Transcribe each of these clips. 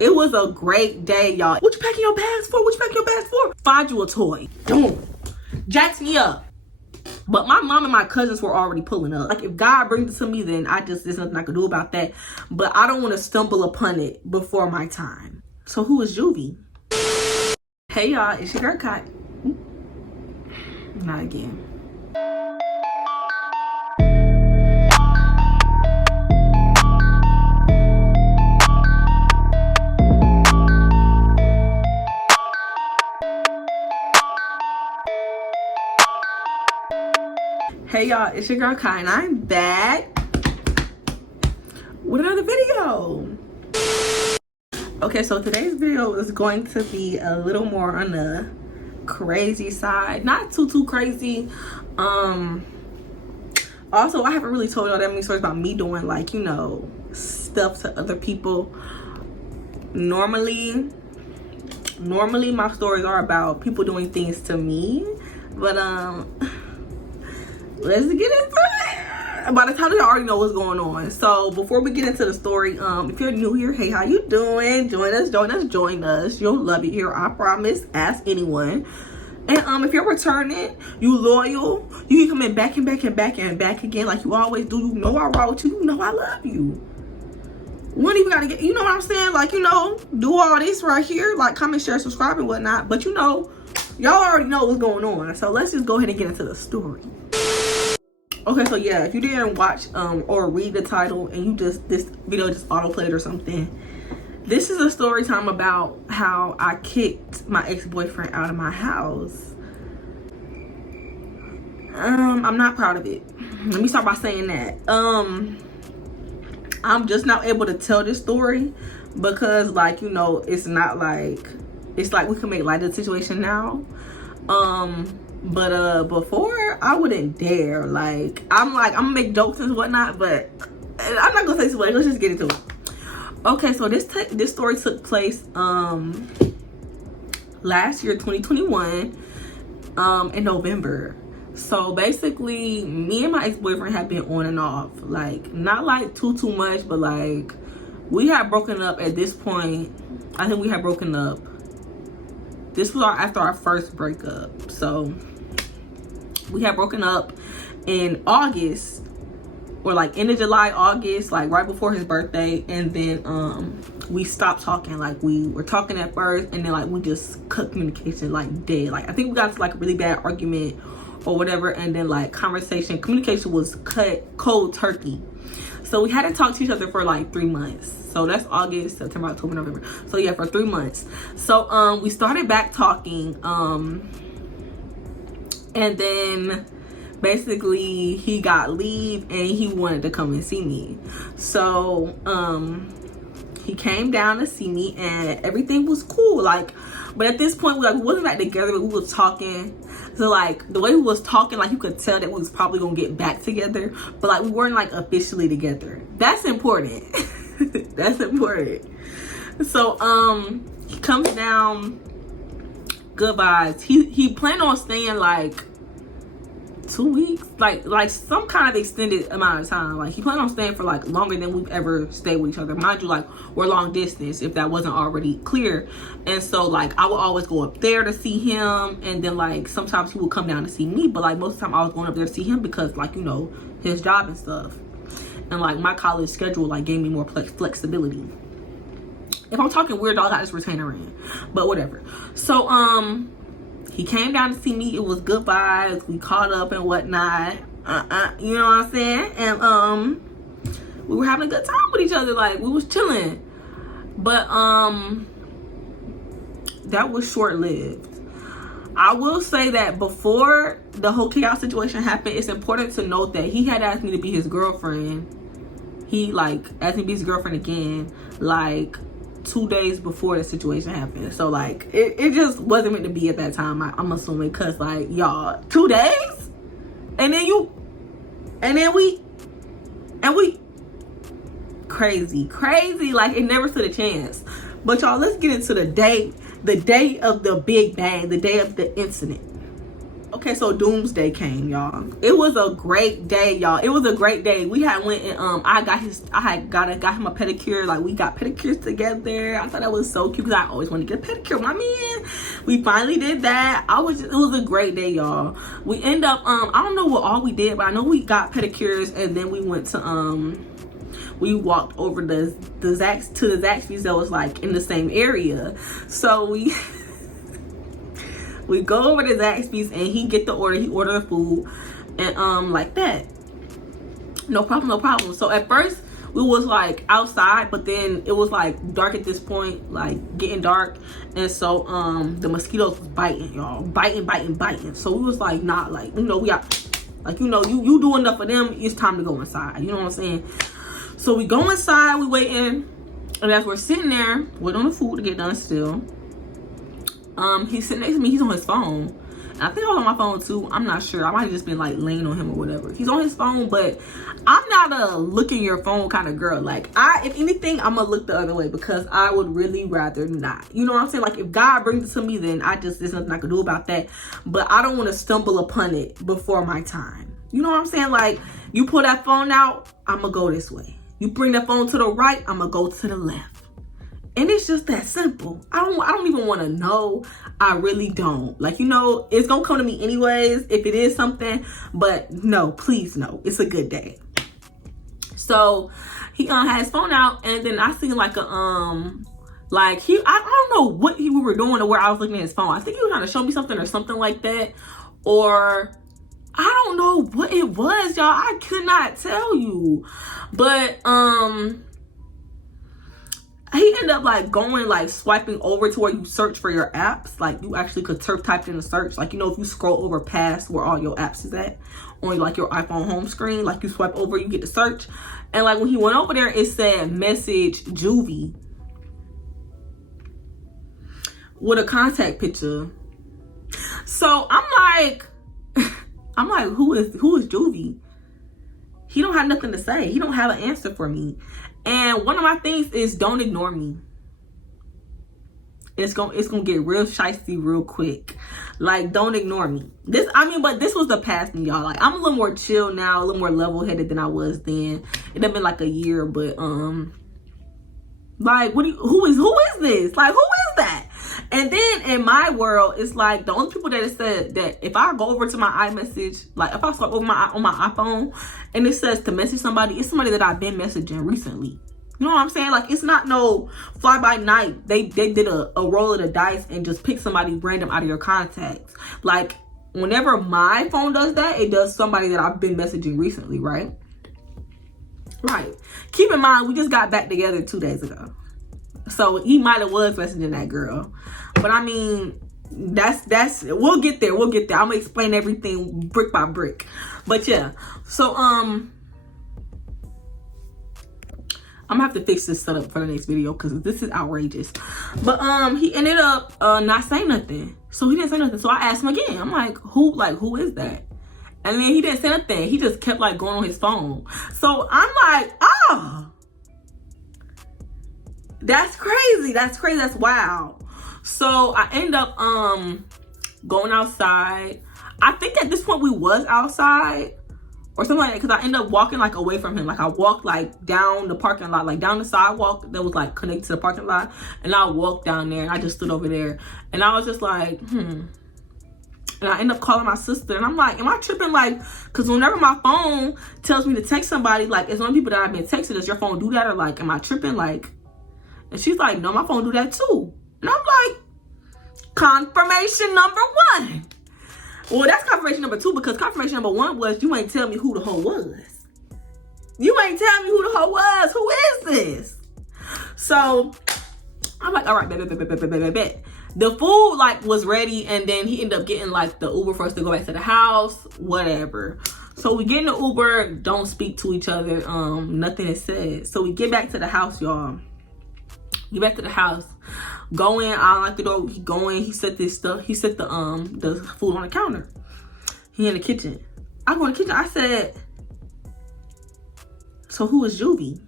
It was a great day, y'all. What you packing your bags for? What you packing your bags for? Find you a toy. Boom. Jacks me up. But my mom and my cousins were already pulling up. Like, if God brings it to me, then there's nothing I can do about that. But I don't want to stumble upon it before my time. So who is Juvie? Hey, y'all. It's your girl, Kai. Not again. Hey y'all, it's your girl Kai and I'm back with another video. Okay, so today's video is going to be a little more on the crazy side. Not too crazy. Also, I haven't really told y'all that many stories about me doing, like, you know, stuff to other people. Normally my stories are about people doing things to me, but let's get into it. By the time you already know what's going on. So before we get into the story, if you're new here, hey, how you doing? Join us. You'll love it here, I promise. Ask anyone. And if you're returning, you loyal, you keep coming back and back again like you always do. You know I roll with you. You know I love you. We don't even gotta get, you know what I'm saying? Like, you know, do all this right here, like, comment, share, subscribe, and whatnot. But you know, y'all already know what's going on. So let's just go ahead and get into the story. Okay, so yeah, if you didn't watch or read the title and this video just autoplayed or something, this is a story time about how I kicked my ex-boyfriend out of my house. I'm not proud of it. Let me start by saying that. I'm just not able to tell this story because, like, you know, it's not like, it's like we can make light of the situation now. But before, I wouldn't dare. Like, I'm gonna make jokes and whatnot, but I'm not gonna say too much. Let's just get into it. Okay, so this story took place last year, 2021, in November. So basically, me and my ex-boyfriend have been on and off. Like, not like too much, but like, we had broken up at this point. I think we had broken up. This was after our first breakup. So we had broken up in August, or like end of July, August, like right before his birthday. And then we stopped talking. Like, we were talking at first, and then like we just cut communication, like dead. Like, I think we got to like a really bad argument or whatever, and then like communication was cut cold turkey. So we hadn't talked to each other for like 3 months. So that's August, September, October, November. So yeah, for 3 months. So we started back talking, and then basically he got leave and he wanted to come and see me. So he came down to see me and everything was cool. Like, but at this point, we wasn't back together, but we was talking. So like, the way we was talking, like, you could tell that we was probably gonna get back together, but like, we weren't like officially together. That's important. That's important. So he comes down, good vibes. He planned on staying like 2 weeks, like some kind of extended amount of time. Like, he planned on staying for like longer than we've ever stayed with each other. Mind you, like, we're long distance, if that wasn't already clear. And so like, I would always go up there to see him, and then like sometimes he would come down to see me, but like most of the time I was going up there to see him because, like, you know, his job and stuff, and like my college schedule like gave me more flexibility. If I'm talking weird, I got this retainer in, but whatever. So he came down to see me. It was good vibes. We caught up and whatnot. You know what I'm saying? And we were having a good time with each other. Like, we was chilling. But that was short-lived. I will say that before the whole chaos situation happened, it's important to note that he had asked me to be his girlfriend. He like asked me to be his girlfriend again, like 2 days before the situation happened. So like, it just wasn't meant to be at that time, I'm assuming, because like, y'all, 2 days and then we crazy, like, it never stood a chance. But y'all, let's get into the day of the big bang, the day of the incident. Okay, so doomsday came, y'all. It was a great day, y'all. It was a great day. We had went and I got him a pedicure. Like, we got pedicures together. I thought that was so cute because I always wanted to get a pedicure with my man. We finally did that. It was a great day, y'all. We end up I don't know what all we did, but I know we got pedicures, and then we went to we walked over the Zaxby's that was like in the same area. So we we go over to Zaxby's and he get the order. He ordered the food and like that. No problem, no problem. So at first we was like outside, but then it was like dark at this point, like getting dark, and so the mosquitoes was biting, y'all, biting. So we was like, not like, you know, we got like, you know, you do enough of them, it's time to go inside, you know what I'm saying? So we go inside, we waiting, and as we're sitting there waiting on the food to get done still, he's sitting next to me, he's on his phone. I think I was on my phone too. I'm not sure. I might have just been like laying on him or whatever. He's on his phone, but I'm not a look in your phone kind of girl. Like, if anything, I'm gonna look the other way because I would really rather not. You know what I'm saying? Like, if God brings it to me, then there's nothing I can do about that. But I don't want to stumble upon it before my time. You know what I'm saying? Like, you pull that phone out, I'm gonna go this way. You bring that phone to the right, I'm gonna go to the left. And it's just that simple. I don't even want to know. I really don't. Like, you know, it's gonna come to me anyways if it is something, but no, please no. It's a good day. So he had his phone out, and then I seen like a like I don't know what we were doing or where I was looking at his phone. I think he was trying to show me something or something like that, or I don't know what it was, y'all. I could not tell you, but he ended up like going, like swiping over to where you search for your apps. Like, you actually could type in a search. Like, you know, if you scroll over past where all your apps is at on like your iPhone home screen, like you swipe over, you get the search. And like when he went over there, it said message Juvie with a contact picture. So I'm like, who is Juvie? He don't have nothing to say. He don't have an answer for me. And one of my things is don't ignore me. It's gonna get real shicey real quick. Like, don't ignore me. But this was the past me, y'all. Like, I'm a little more chill now, a little more level-headed than I was then. It had been like a year, but like, who is this? Like, who is that? And then in my world, it's like the only people that it said that if I go over to my iMessage, like if I start over on my iPhone and it says to message somebody, it's somebody that I've been messaging recently. You know what I'm saying? Like, it's not no fly by night. They did a roll of the dice and just pick somebody random out of your contacts. Like, whenever my phone does that, it does somebody that I've been messaging recently, right? Right. Keep in mind, we just got back together 2 days ago. So he might have was messaging that girl. But I mean, that's we'll get there. I'm gonna explain everything brick by brick. But yeah. So I'm gonna have to fix this setup for the next video because this is outrageous. But he ended up not saying nothing. So he didn't say nothing. So I asked him again. I'm like, who is that? And then he didn't say nothing. He just kept like going on his phone. So I'm like, that's crazy. That's wild. So I end up going outside. I think at this point we was outside or something like that, because I ended up walking like away from him. Like, I walked like down the parking lot, like down the sidewalk that was like connected to the parking lot, and I walked down there and I just stood over there and I was just like, And I end up calling my sister and I'm like, am I tripping? Like, because whenever my phone tells me to text somebody, like, it's only people that I've been texting. Does your phone do that? Or like, am I tripping? Like, and she's like, no, my phone do that too. And I'm like, confirmation number 1. Well, that's confirmation number 2, because confirmation number 1 was you ain't tell me who the hoe was. You ain't tell me who the hoe was. Who is this? So I'm like, all right, bet. The food like was ready, and then he ended up getting like the Uber for us to go back to the house, whatever. So we get in the Uber, don't speak to each other, nothing is said. So we get back to the house, y'all. Get back to the house. Go in, I like the door. He go in, he set this stuff. He set the food on the counter. He in the kitchen. I go in the kitchen. I said, so who is Juvie?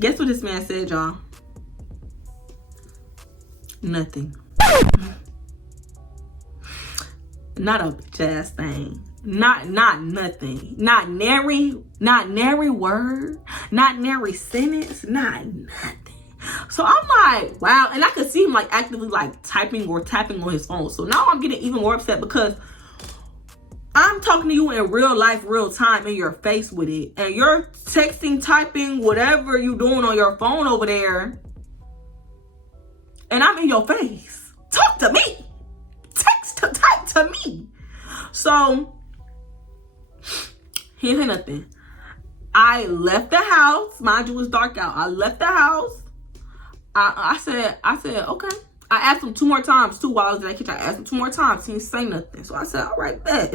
Guess what this man said, y'all? Nothing. Not a jazz thing. Not nothing. Not nary word. Not nary sentence. Not nothing. So I'm like, wow. And I could see him like actively like typing or tapping on his phone. So now I'm getting even more upset because I'm talking to you in real life, real time, in your face with it. And you're texting, typing, whatever you doing on your phone over there. And I'm in your face. Talk to me. Type to me. So he didn't say nothing. I left the house. Mind you, it was dark out. I left the house. I said, okay. I asked him 2 more times too while I was in that kitchen. I asked him 2 more times. He didn't say nothing. So I said, all right, bet.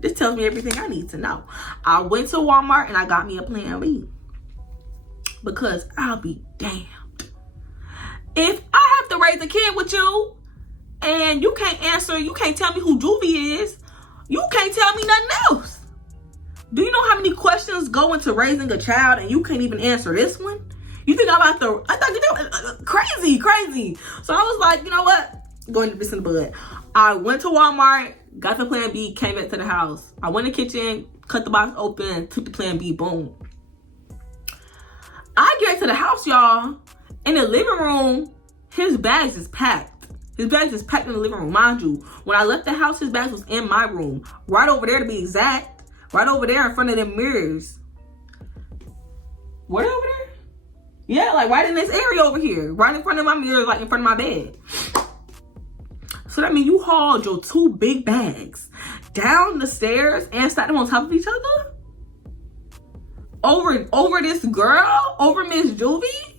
This tells me everything I need to know. I went to Walmart and I got me a plan B. Because I'll be damned. If I have to raise a kid with you and you can't answer, you can't tell me who Juvie is, you can't tell me nothing else. Do you know how many questions go into raising a child and you can't even answer this one? You think I'm about to, I thought you know, crazy. So I was like, you know what? Going to this in the bud. I went to Walmart, got the plan B, came back to the house. I went in the kitchen, cut the box open, took the plan B, boom. I get to the house, y'all. In the living room, his bags is packed. His bags is packed in the living room. Mind you, when I left the house, his bags was in my room. Right over there to be exact. Right over there in front of them mirrors. What over there? Yeah, like right in this area over here. Right in front of my mirrors, like in front of my bed. So that means you hauled your 2 big bags down the stairs and stacked them on top of each other? Over this girl? Over Miss Juvie?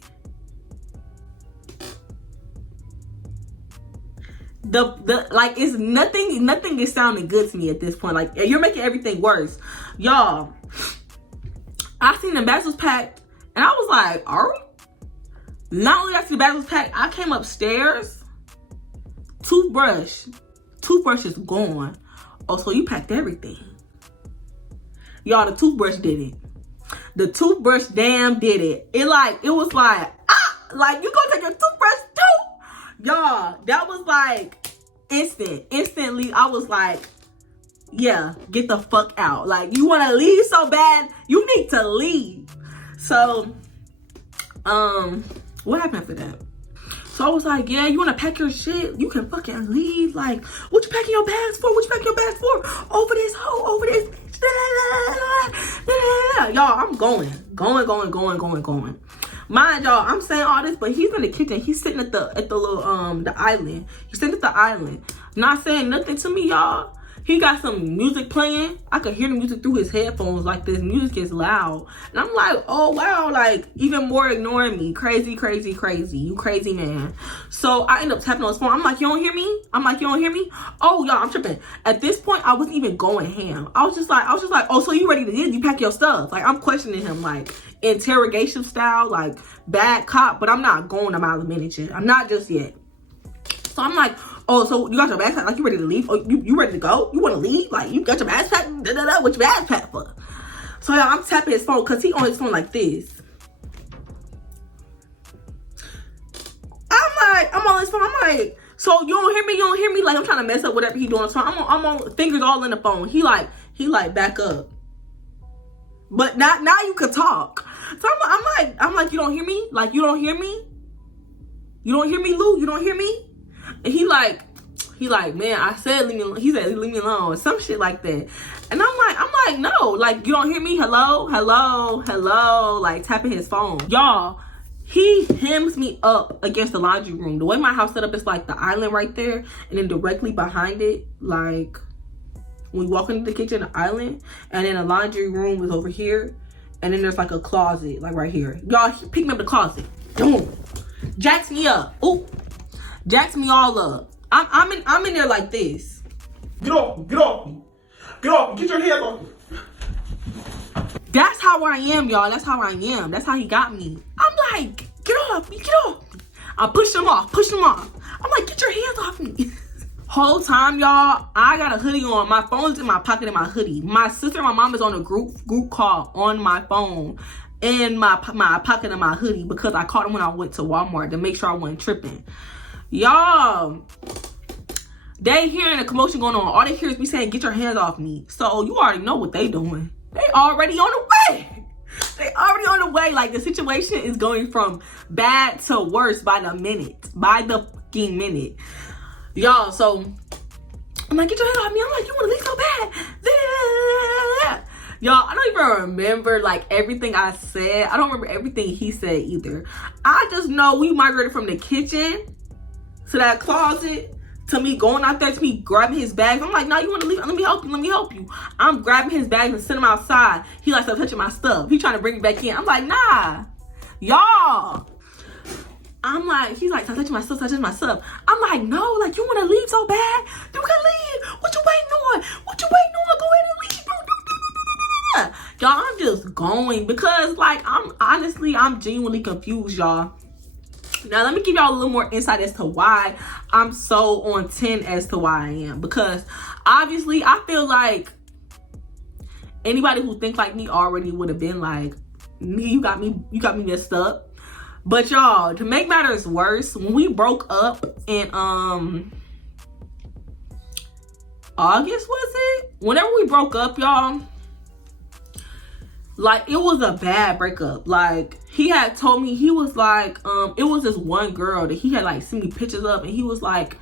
The like, it's nothing is sounding good to me at this point. Like, you're making everything worse. Y'all, I seen the bags was packed and I was like, oh. Not only did I see the bags was packed, I came upstairs. Toothbrush is gone. Oh, so you packed everything. Y'all, the toothbrush did it. The toothbrush damn did it. It was like, like, you gonna take your toothbrush too? Y'all, that was like instantly I was like, yeah, get the fuck out. Like, you want to leave so bad, you need to leave. So what happened after that? So I was like, yeah, you want to pack your shit, you can fucking leave. Like, what you packing your bags for? Over this hoe, over this bitch. Y'all, I'm going. Mind y'all, I'm saying all this, but he's in the kitchen. He's sitting at the little the island. He's sitting at the island, not saying nothing to me, y'all. He got some music playing. I could hear the music through his headphones. Like, this music is loud. And I'm like, oh, wow. Like, even more ignoring me. Crazy. You crazy man. So I end up tapping on his phone. I'm like, you don't hear me? Oh, y'all, I'm tripping. At this point, I wasn't even going ham. I was just like, oh, so you ready to leave? You pack your stuff. Like, I'm questioning him, like, interrogation style, like, bad cop. But I'm not going a mile a minute yet. I'm not just yet. So I'm like, oh, so you got your bags packed? Like, you ready to leave? Oh, you ready to go? You want to leave? Like, you got your bags packed? What your bags packed for? So yeah, I'm tapping his phone because he on his phone like this. I'm on his phone. I'm like, so you don't hear me? Like, I'm trying to mess up whatever he doing on his phone. I'm on fingers all in the phone. He like back up. But now you could talk. So I'm like, you don't hear me? Like, you don't hear me? You don't hear me, Lou? You don't hear me? And he like, man, I said leave me alone. He said leave me alone, or some shit like that. And I'm like, no, like, you don't hear me? Hello, like, tapping his phone. Y'all, he hems me up against the laundry room. The way my house set up is like the island right there, and then directly behind it, like, when you walk into the kitchen, the island, and then the laundry room is over here, and then there's like a closet, like right here. Y'all, he picked me up the closet. Boom. Jacks me up. Ooh. Jacks me all up. I'm in there like this. Get off me. Get your hands off me. That's how I am, y'all. That's how I am. That's how he got me. I'm like, get off me. I push him off. I'm like, get your hands off me. Whole time, y'all, I got a hoodie on. My phone's in my pocket in my hoodie. My sister and my mom is on a group call on my phone in my pocket of my hoodie because I caught him when I went to Walmart to make sure I wasn't tripping. Y'all, They hearing a commotion going on. All they hear is me saying, get your hands off me. So you already know what they doing. They already on the way. They already on the way. Like, the situation is going from bad to worse by the minute. By the fucking minute. Y'all, so I'm like, get your hands off me. I'm like, you want to leave so bad? Y'all, I don't even remember like everything I said. I don't remember everything he said either. I just know we migrated from the kitchen to that closet to me going out there to me grabbing his bags. I'm like, no, you want to leave? Let me help you. I'm grabbing his bags and sending him outside. He like, stop touching my stuff. He trying to bring it back in. I'm like, nah, y'all. I'm like, he's like, stop touching my stuff, I'm like, no, like, you want to leave so bad? You can leave. What you waiting on? Go ahead and leave, bro. Y'all, I'm just going because, like, I'm genuinely confused, y'all. Now, let me give y'all a little more insight as to why I'm so on 10 as to why I am. Because, obviously, I feel like anybody who thinks like me already would have been like, you got me messed up. But, y'all, to make matters worse, when we broke up in, August, was it? Whenever we broke up, y'all, like, it was a bad breakup. Like, he had told me, he was like, it was this one girl that he had like sent me pictures of, and he was like,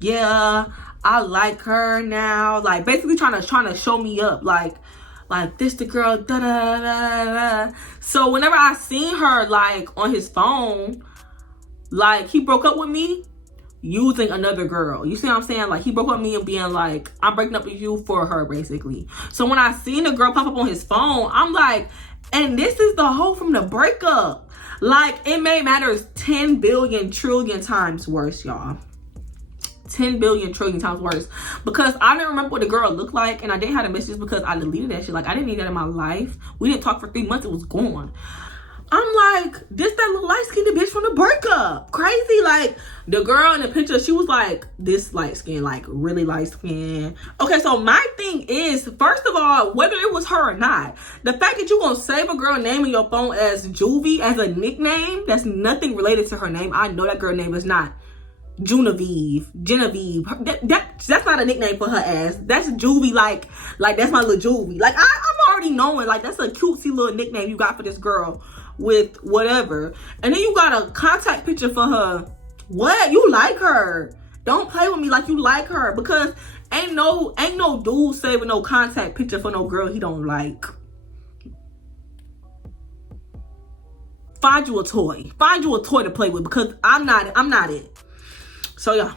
yeah, I like her now. Like, basically trying to show me up, like this the girl, da da da da. So whenever I seen her like on his phone, like, he broke up with me using another girl. You see what I'm saying? Like, he broke up with me and being like, I'm breaking up with you for her, basically. So when I seen the girl pop up on his phone, I'm like, and this is the hoe from the breakup. Like, it made matters 10 billion trillion times worse, y'all. 10 billion trillion times worse. Because I didn't remember what the girl looked like, and I didn't have the messages because I deleted that shit. Like, I didn't need that in my life. We didn't talk for 3 months. It was gone. I'm like, this that little light-skinned bitch from the breakup. Crazy. Like, the girl in the picture, she was like this light-skinned, like really light-skinned. Okay, so my thing is, first of all, whether it was her or not, the fact that you're gonna save a girl name in your phone as Juvie, as a nickname, that's nothing related to her name. I know that girl name is not Genevieve. That's not a nickname for her ass. That's Juvie, like that's my little Juvie. Like, I'm already knowing, like, that's a cutesy little nickname you got for this girl with whatever. And then you got a contact picture for her. What? You like her? Don't play with me like you like her, because ain't no dude saving no contact picture for no girl he don't like. Find you a toy to play with, because I'm not it. So yeah,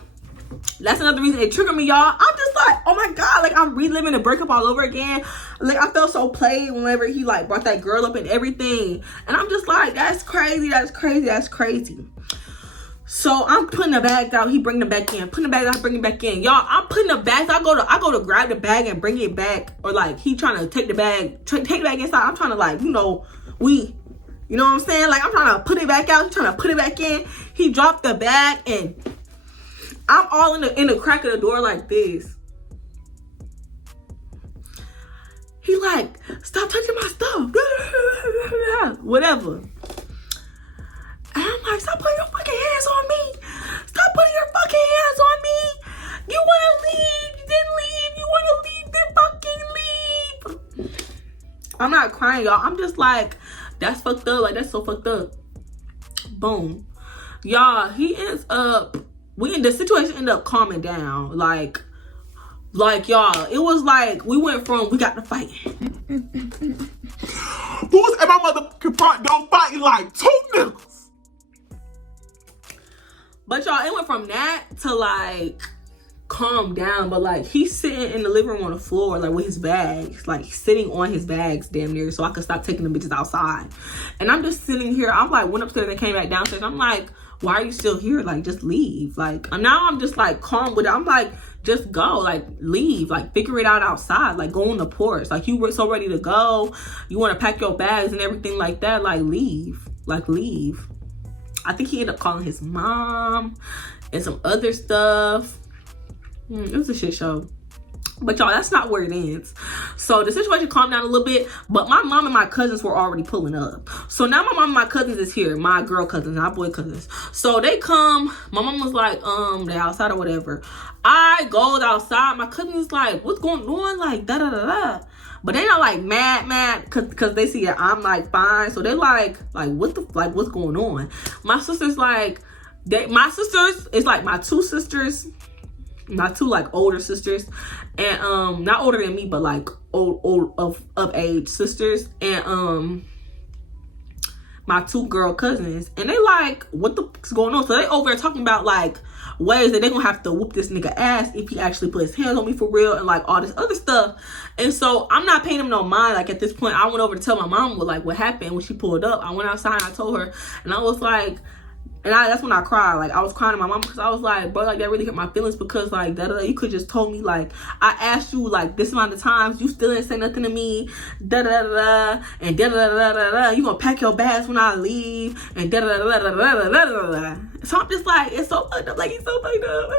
that's another reason it triggered me, y'all. I'm just like, oh my god, like, I'm reliving the breakup all over again. Like, I felt so played whenever he like brought that girl up and everything, and I'm just like, that's crazy. So I'm putting the bags out, he bring them back in, putting the bags out, bring it back in. Y'all, I'm putting the bags, I go to grab the bag and bring it back, or like he trying to take the bag inside. I'm trying to, like, you know what I'm saying? Like, I'm trying to put it back out, he's trying to put it back in. He dropped the bag and I'm all in the crack of the door like this. He like, stop touching my stuff. Whatever. And I'm like, stop putting your fucking hands on me. Stop putting your fucking hands on me. You want to leave. You didn't leave. You want to leave. Then fucking leave. I'm not crying, y'all. I'm just like, that's fucked up. Like, that's so fucked up. Boom. Y'all, he ends up, the situation ended up calming down. Like y'all, it was like we went from we got to fight. Who's at my motherfucking front door fighting like two niggas? But y'all, it went from that to like calm down. But like, he's sitting in the living room on the floor, like with his bags, like sitting on his bags damn near, so I could stop taking the bitches outside. And I'm just sitting here. I'm like, went upstairs and came back downstairs. I'm like, why are you still here? Like, just leave. Like, now I'm just like calm with it. I'm like, just go, like, leave, like, figure it out outside, like, go on the porch. Like, you were so ready to go, you want to pack your bags and everything like that. Like, leave. I think he ended up calling his mom and some other stuff. It was a shit show. But y'all, that's not where it ends. So the situation calmed down a little bit, but my mom and my cousins were already pulling up. So now my mom and my cousins is here, my girl cousins, not boy cousins. So they come, my mom was like, they outside or whatever. I goes outside, my cousin's like, what's going on? Like, da-da-da-da. But they not like mad, cause they see that I'm like fine. So they like what's going on? My sister's like, my sisters is like my two sisters, my two like older sisters, and not older than me, but like old of age sisters, and my two girl cousins, and they like, what the fuck's going on? So they over there talking about like ways that they gonna have to whoop this nigga ass if he actually put his hands on me for real, and like all this other stuff. And so I'm not paying them no mind. Like at this point, I went over to tell my mom what happened when she pulled up. I went outside and I told her, and I was like, and that's when I cried. Like I was crying to my mom because I was like, bro, like that really hurt my feelings, because like you could just told me, like, I asked you like this amount of times, you still didn't say nothing to me, and you gonna pack your bags when I leave, and So I'm just like, it's so fucked up. Like he's so fucked up.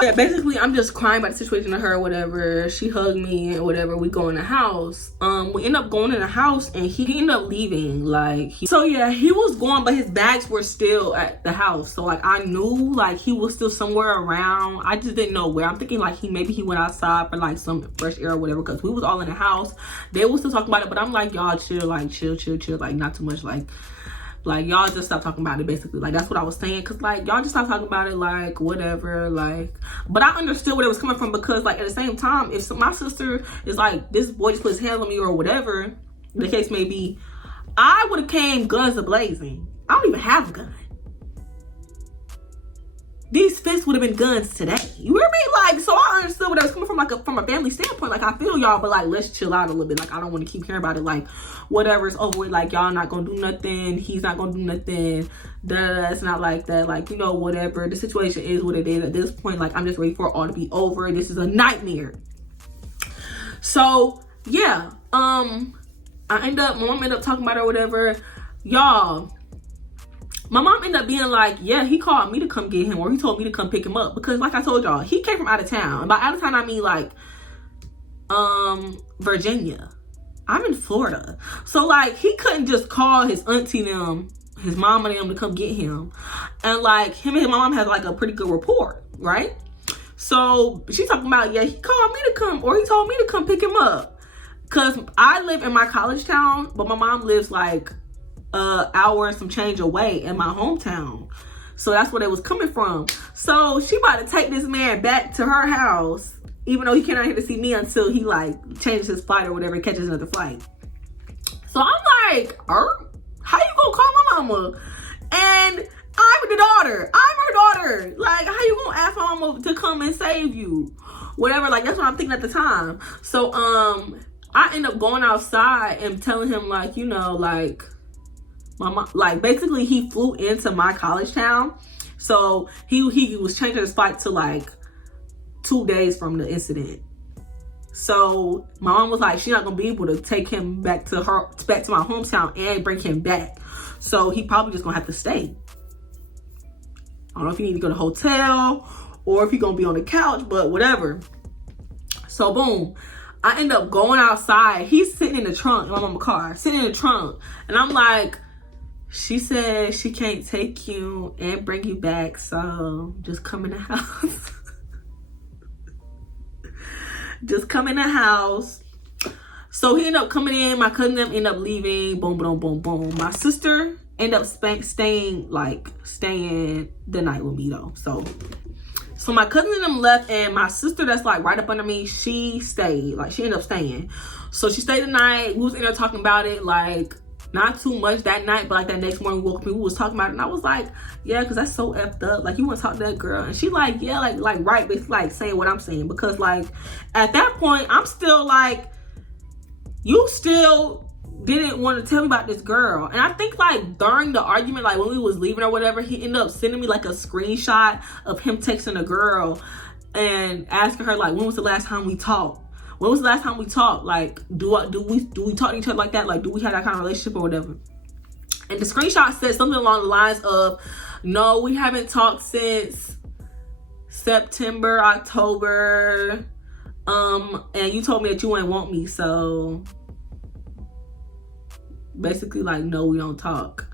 Yeah, basically I'm just crying about the situation to her or whatever. She hugged me and whatever. We go in the house. We end up going in the house and he ended up leaving. Like so yeah, he was gone, but his bags were still at the house. So like I knew like he was still somewhere around. I just didn't know where. I'm thinking like maybe he went outside for like some fresh air or whatever, because we was all in the house. They were still talking about it, but I'm like, y'all chill, like chill, like not too much, like y'all just stop talking about it, basically. Like that's what I was saying, because like y'all just stop talking about it, like whatever, like. But I understood where it was coming from, because like at the same time, if my sister is like, this boy just put his hands on me or whatever the case may be, I would have came guns a-blazing. I don't even have a gun. These fists would have been guns today. You hear me? Like, so I understood where that was coming from, like from a family standpoint. Like I feel y'all, but like let's chill out a little bit. Like I don't want to keep hearing about it. Like whatever's over with, like y'all not gonna do nothing. He's not gonna do nothing. It's not like that. Like, you know, whatever. The situation is what it is at this point. Like I'm just ready for it all to be over. This is a nightmare. So yeah, my mom ended up talking about it or whatever. Y'all, my mom ended up being like, yeah, he called me to come get him, or he told me to come pick him up, because like I told y'all, he came from out of town. And by out of town I mean like Virginia. I'm in Florida. So like he couldn't just call his auntie them, his mom and them to come get him. And like him and his mom has like a pretty good rapport, right? So she's talking about, yeah, he called me to come, or he told me to come pick him up. Cause I live in my college town, but my mom lives like hour and some change away in my hometown. So that's where they was coming from. So she about to take this man back to her house, even though he came out here to see me, until he like changes his flight or whatever, catches another flight. So I'm like, how you gonna call my mama? And I'm the daughter. I'm her daughter. Like, how you gonna ask my mama to come and save you? Whatever. Like, that's what I'm thinking at the time. So I end up going outside and telling him, like, you know, like, my mom, like, basically he flew into my college town. So he was changing his flight to like 2 days from the incident. So my mom was like, she's not gonna be able to take him back to my hometown and bring him back. So he probably just gonna have to stay. I don't know if he need to go to a hotel or if he gonna be on the couch, but whatever. So boom, I end up going outside. He's sitting in the trunk in my mama's car, sitting in the trunk. And I'm like, she said she can't take you and bring you back, so just come in the house. Just come in the house. So he ended up coming in. My cousin them ended up leaving. Boom, boom, boom, boom. My sister ended up staying the night with me though. So my cousin and them left, and my sister that's like right up under me, she stayed. Like she ended up staying. So she stayed the night. We was in there talking about it, like not too much that night, but like that next morning we woke up, we was talking about it, and I was like, yeah, because that's so effed up. Like, you want to talk to that girl? And she like, yeah, like right, basically like saying what I'm saying, because like at that point I'm still like, you still didn't want to tell me about this girl. And I think like during the argument, like when we was leaving or whatever, he ended up sending me like a screenshot of him texting a girl and asking her like, when was the last time we talked? When was the last time we talked? Like, do we talk to each other like that? Like, do we have that kind of relationship or whatever? And the screenshot said something along the lines of, no, we haven't talked since September, October, and you told me that you ain't want me, so basically like, no, we don't talk.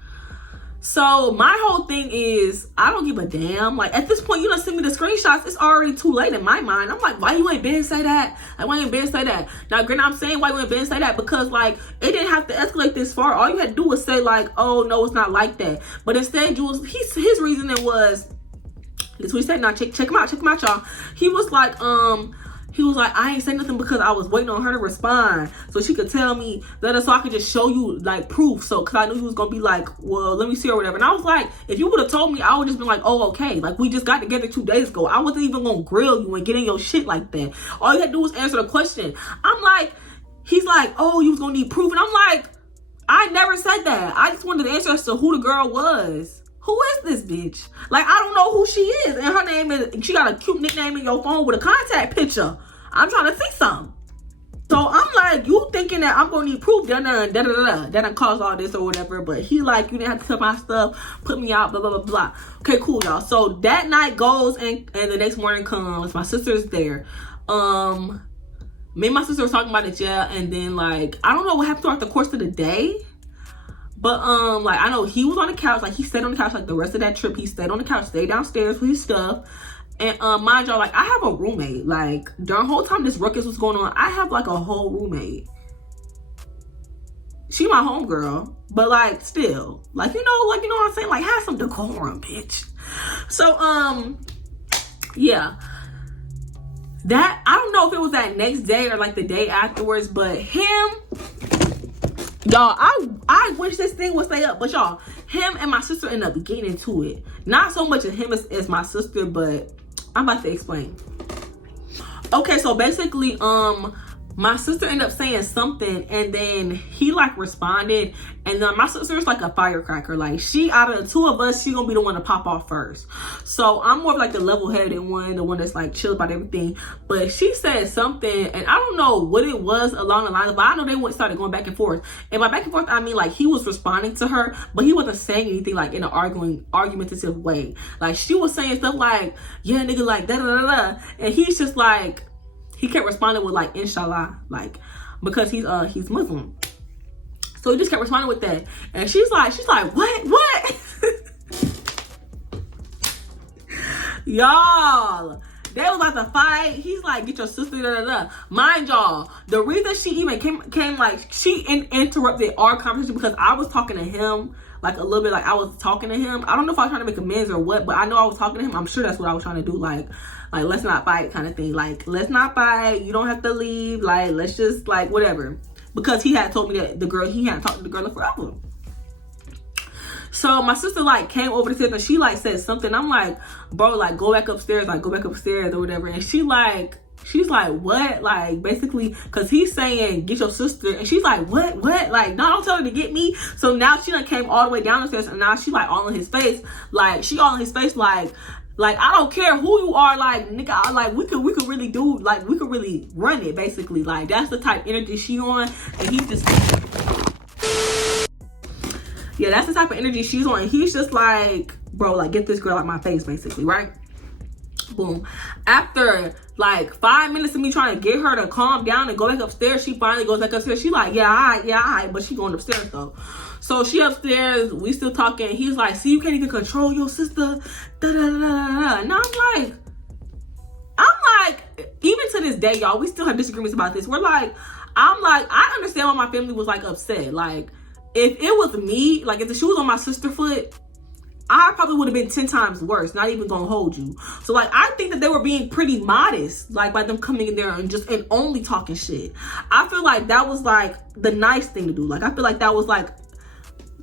So my whole thing is, I don't give a damn. Like, at this point, you done send me the screenshots. It's already too late in my mind. I'm like, why you ain't been say that? Like, why you ain't been say that? Now, granted, I'm saying why you ain't been say that because, like, it didn't have to escalate this far. All you had to do was say, like, oh, no, it's not like that. But instead, his reasoning was, this is what he said. Now, check him out, y'all. He was like, I ain't saying nothing because I was waiting on her to respond so she could tell me that, so I could just show you like proof. So, cause I knew he was gonna be like, well, let me see or whatever. And I was like, if you would have told me, I would just been like, oh, okay. Like, we just got together 2 days ago. I wasn't even gonna grill you and get in your shit like that. All you had to do was answer the question. I'm like, he's like, oh, you was gonna need proof. And I'm like, I never said that. I just wanted the answer as to who the girl was. Who is this bitch? Like, I don't know who she is. And her name is, she got a cute nickname in your phone with a contact picture. I'm trying to see something. So I'm like, you thinking that I'm going to need proof, that done caused all this or whatever. But he like, you didn't have to tell my stuff, put me out, blah, blah, blah, blah. Okay, cool, y'all. So that night goes and the next morning comes. My sister's there. Me and my sister was talking about it, yeah. And then like, I don't know what happened throughout the course of the day. But, like, I know he was on the couch. Like, he stayed on the couch, like, the rest of that trip. He stayed on the couch, stayed downstairs with his stuff. And, mind y'all, like, I have a roommate. Like, during the whole time this ruckus was going on, I have, like, a whole roommate. She my homegirl. But, like, still. Like, you know what I'm saying? Like, have some decorum, bitch. So, yeah. That, I don't know if it was that next day or, like, the day afterwards. But him... Y'all, I wish this thing would stay up, but y'all, him and my sister ended up getting into it. Not so much of him as my sister, but I'm about to explain. Okay, so basically, my sister ended up saying something, and then he like responded, and then my sister's like a firecracker. Like, she, out of the two of us, she gonna be the one to pop off first. So I'm more of like the level-headed one, the one that's like chill about everything. But she said something, and I don't know what it was along the lines, but I know they started going back and forth. And by back and forth, I mean like he was responding to her, but he wasn't saying anything like in an argumentative way. Like, she was saying stuff like, yeah, nigga, like da da da da, and he's just like, he kept responding with like, inshallah, like, because he's Muslim. So he just kept responding with that. And she's like, what? Y'all, they was about to fight. He's like, get your sister, da da da. Mind y'all, the reason she even came like, she interrupted our conversation because I was talking to him, like a little bit, like I was talking to him. I don't know if I was trying to make amends or what, but I know I was talking to him. I'm sure that's what I was trying to do. Like, let's not fight kind of thing. Like, let's not fight. You don't have to leave. Like, let's just, like, whatever. Because he had told me that he hadn't talked to the girl in forever. So my sister, like, came over to sit and she, like, said something. I'm like, bro, like, go back upstairs. Like, go back upstairs or whatever. And she's like, what? Like, basically, because he's saying, get your sister. And she's like, what? Like, no, don't tell her to get me. So now she done came all the way down the stairs. And now she, like, all in his face. Like, she all in his face, like, I don't care who you are, like, nigga, like, we could really do, like, we could really run it, basically. Like, that's the type of energy she on, and he's just, yeah, that's the type of energy she's on, and he's just like, bro, like, get this girl out my face, basically, right? Boom. After, like, 5 minutes of me trying to get her to calm down and go back upstairs, she finally goes back upstairs. She like, yeah, all right, but she going upstairs, though. So she upstairs, we still talking. He's like, see, you can't even control your sister. Da, da, da, da, da. And I'm like, even to this day, y'all, we still have disagreements about this. I'm like, I understand why my family was like upset. Like, if it was me, like if the shoe was on my sister's foot, I probably would have been 10 times worse. Not even gonna hold you. So like, I think that they were being pretty modest, like by them coming in there and only talking shit. I feel like that was like the nice thing to do. Like, I feel like that was like,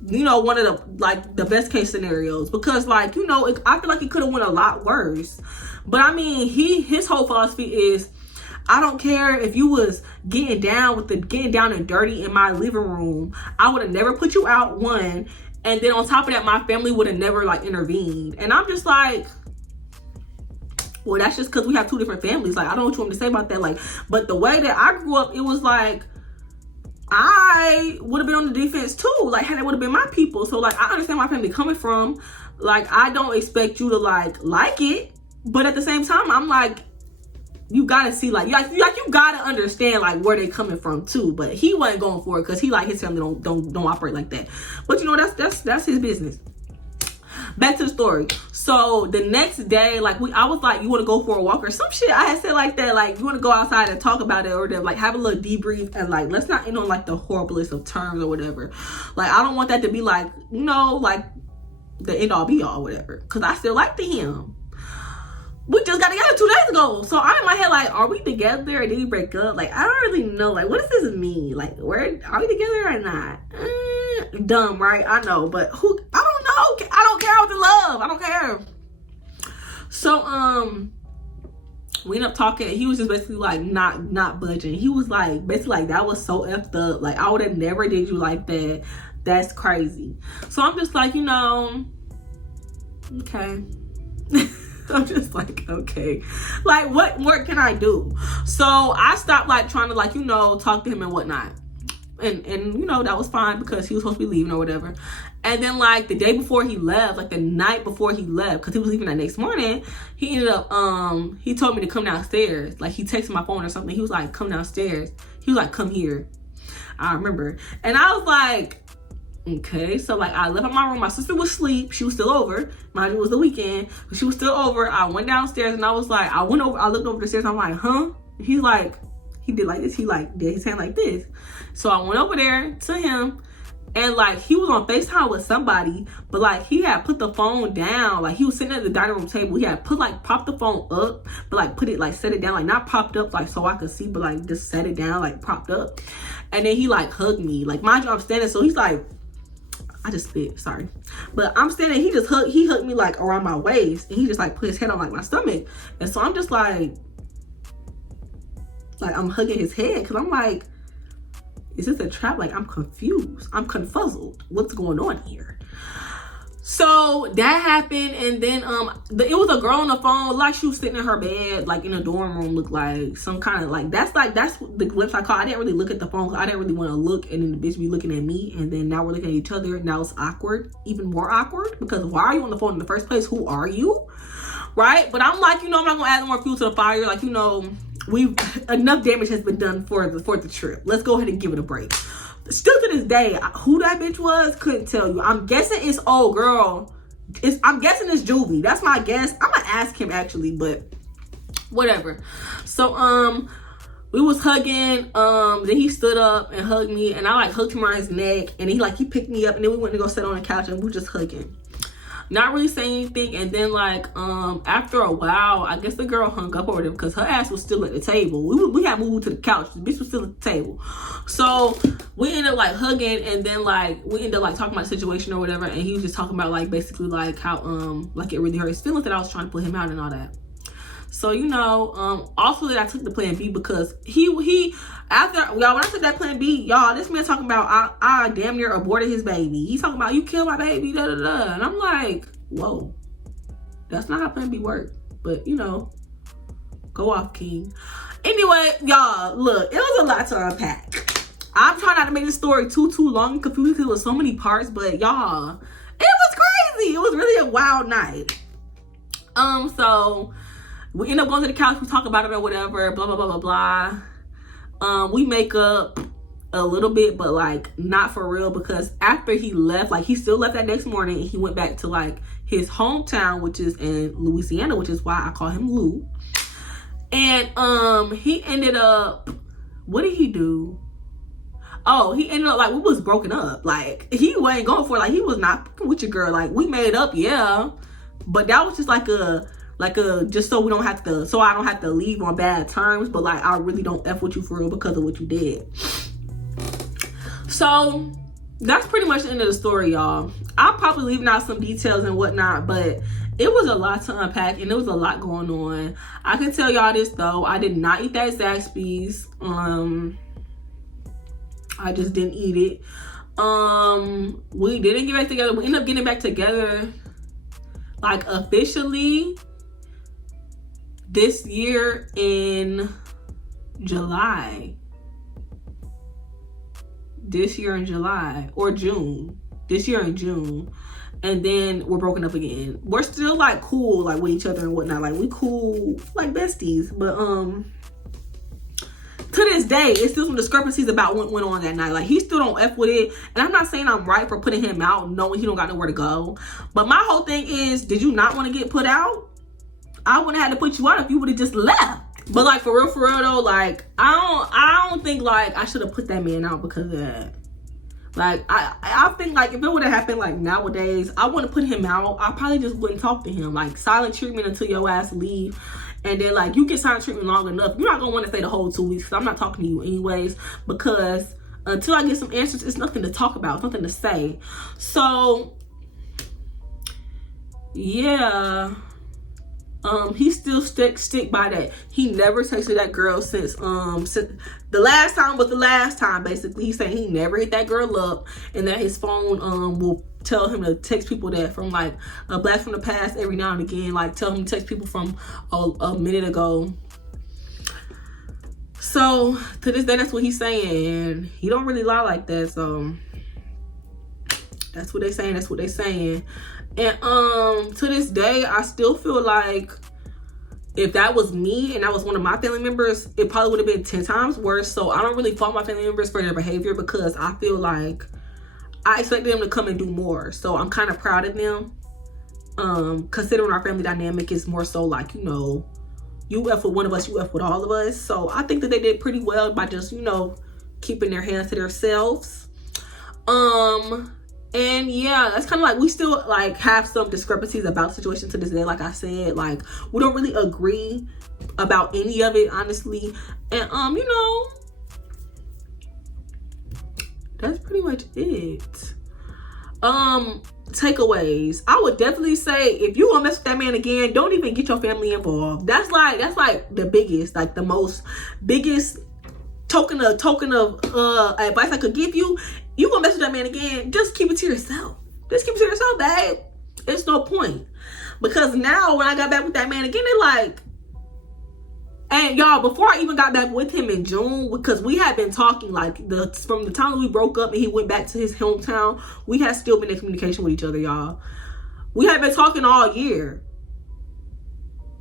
you know, one of the, like, the best case scenarios, because, like, you know, I feel like it could have went a lot worse. But I mean, his whole philosophy is, I don't care if you was getting down and dirty in my living room, I would have never put you out, one, and then on top of that, my family would have never, like, intervened. And I'm just like, well, that's just because we have two different families. Like, I don't know what you want me to say about that. Like, but the way that I grew up, it was like, I would have been on the defense too. Like, had it would have been my people. So like, I understand where my family coming from. Like, I don't expect you to like it. But at the same time, I'm like, you gotta see, like you gotta understand like where they coming from too. But he wasn't going for it because he like his family don't operate like that. But you know, that's his business. Back to the story. So the next day, like I was like, you want to go for a walk or some shit? I had said like that, like you want to go outside and talk about it or whatever, like have a little debrief and like let's not end on like the horriblest of terms or whatever. Like I don't want that to be like, you know, like the end all be all whatever. Cause I still like him. We just got together 2 days ago. So I'm in my head like, are we together or did we break up? Like I don't really know. Like what does this mean? Like where are we together or not? Dumb, right? I know, but I don't know. I don't care about the love. I don't care. So we ended up talking. He was just basically like not budging. He was like basically like, that was so effed up. Like I would have never did you like that. That's crazy. So I'm just like, you know, okay. I'm just like, okay, like what more can I do? So I stopped like trying to like, you know, talk to him and whatnot. And you know, that was fine because he was supposed to be leaving or whatever. And then like the day before he left, like the night before he left, because he was leaving that next morning, he ended up he told me to come downstairs. Like he texted my phone or something. He was like, come downstairs. He was like, come here. I remember. And I was like, okay. So like I left out my room. My sister was asleep. She was still over. Mind you, it was the weekend, but she was still over. I went downstairs and I was like, I looked over the stairs. I'm like, huh? He's like, he did like this. He like did his hand like this. So I went over there to him and like he was on FaceTime with somebody, but like he had put the phone down. Like he was sitting at the dining room table. He had propped the phone up, but like set it down, like not propped up like so I could see, but like just set it down, like propped up. And then he like hugged me. Like mind you, I'm standing, so he's like, I just spit, sorry. But I'm standing, he hugged me like around my waist and he just like put his head on like my stomach. And so I'm just like I'm hugging his head because I'm like, is this a trap? Like I'm confused. I'm confuzzled. What's going on here? So that happened, and then it was a girl on the phone, like she was sitting in her bed, like in a dorm room, looked like some kind of like that's the glimpse I caught. I didn't really look at the phone. I didn't really want to look, and then the bitch be looking at me, and then now we're looking at each other. Now it's awkward, even more awkward, because why are you on the phone in the first place? Who are you? Right? But I'm like, you know, I'm not gonna add more fuel to the fire. Like, you know, enough damage has been done for the trip. Let's go ahead and give it a break. Still to this day, who that bitch was, couldn't tell you. I'm guessing it's old girl. I'm guessing it's Juvie. That's my guess. I'm gonna ask him actually, but whatever. So we was hugging. Then he stood up and hugged me, and I like hugged him around his neck, and he picked me up, and then we went to go sit on the couch, and we were just hugging. Not really saying anything. And then like after a while, I guess the girl hung up over them because her ass was still at the table. We had moved to the couch. The bitch was still at the table. So we ended up like hugging, and then like we ended up like talking about the situation or whatever, and he was just talking about like basically like how like it really hurt his feelings that I was trying to put him out and all that. So, you know, also that I took the plan B because he after y'all, when I took that plan B, y'all, this man talking about I damn near aborted his baby. He's talking about you killed my baby, da da da. And I'm like, whoa, that's not how plan B worked. But you know, go off, King. Anyway, y'all, look, it was a lot to unpack. I'm trying not to make this story too long and confusing because it was so many parts, but y'all, it was crazy. It was really a wild night. So we end up going to the couch, we talk about it or whatever, blah, blah, blah, blah, blah. We make up a little bit, but like not for real, because after he left, like he still left that next morning and he went back to like his hometown, which is in Louisiana, which is why I call him Lou. And he ended up, what did he do? Oh, he ended up like, we was broken up. Like he wasn't going for it. Like he was not with your girl. Like we made up, yeah, but that was just like a just so I don't have to leave on bad terms, but like I really don't F with you for real because of what you did. So that's pretty much the end of the story, y'all. I'll probably leave out some details and whatnot, but it was a lot to unpack and there was a lot going on. I can tell y'all this though, I did not eat that Zaxby's. I just didn't eat it. We didn't get back together. We ended up getting back together like officially this year in July. This year in July or June. This year in June. and then we're broken up again. We're still like cool, like with each other and whatnot. Like we cool, like besties. But to this day, it's still some discrepancies about what went on that night. Like he still don't F with it. And I'm not saying I'm right for putting him out knowing he don't got nowhere to go. But my whole thing is, did you not want to get put out? I wouldn't have had to put you out if you would have just left. But like for real though, like I don't think like I should have put that man out because of that. Like I think like if it would have happened like nowadays, I wouldn't put him out. I probably just wouldn't talk to him. Like silent treatment until your ass leave. And then like you get silent treatment long enough, you're not gonna want to stay the whole 2 weeks because I'm not talking to you anyways, because until I get some answers, it's nothing to talk about, it's nothing to say. So yeah, he still stick by that. He never texted that girl since the last time was the last time. Basically, he's saying he never hit that girl up, and that his phone will tell him to text people that from like a blast from the past every now and again. Like tell him to text people from a minute ago. So to this day, that's what he's saying. He don't really lie like that. So that's what they saying. That's what they saying. And to this day, I still feel like if that was me and that was one of my family members, it probably would have been 10 times worse. So I don't really fault my family members for their behavior because I feel like I expected them to come and do more. So I'm kind of proud of them. Considering our family dynamic is more so like, you know, you F with one of us, you F with all of us. So I think that they did pretty well by just, you know, keeping their hands to themselves. And yeah, that's kind of like we still like have some discrepancies about the situation to this day. Like I said, like we don't really agree about any of it, honestly. And you know, that's pretty much it. Takeaways. I would definitely say if you gonna mess with that man again, don't even get your family involved. That's like the biggest, like the most biggest token of advice I could give you. You gonna mess with that man again, just keep it to yourself. Just keep it to yourself, babe. It's no point. Because now when I got back with that man again, it like, and y'all, before I even got back with him in June, because we had been talking like from the time that we broke up and he went back to his hometown, we had still been in communication with each other, y'all. We had been talking all year.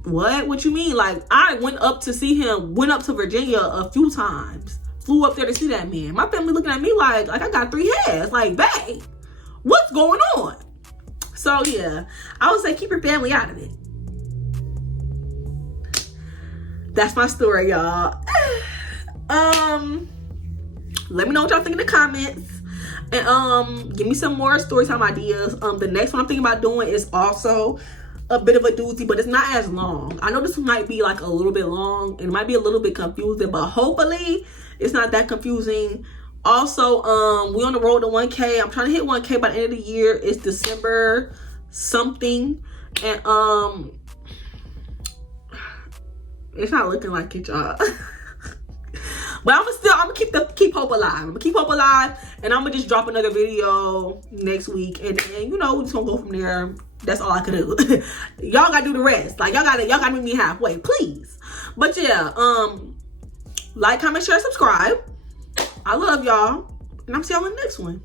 What you mean? Like I went up to see him, went up to Virginia a few times. Flew up there to see that man. My family looking at me like I got 3 heads. Like, babe, what's going on? So yeah, I would say keep your family out of it. That's my story, y'all. Let me know what y'all think in the comments. And give me some more story time ideas. The next one I'm thinking about doing is also a bit of a doozy, but it's not as long. I know this might be like a little bit long and it might be a little bit confusing, but hopefully it's not that confusing. Also, we on the road to 1K. I'm trying to hit 1K by the end of the year. It's December something, and it's not looking like it, y'all. But I'm gonna keep hope alive. I'm gonna keep hope alive, and I'm gonna just drop another video next week, and you know, we're just gonna go from there. That's all I could do. Y'all gotta do the rest. Like y'all gotta meet me halfway, please. But yeah, like, comment, share, subscribe. I love y'all, and I'll see y'all in the next one.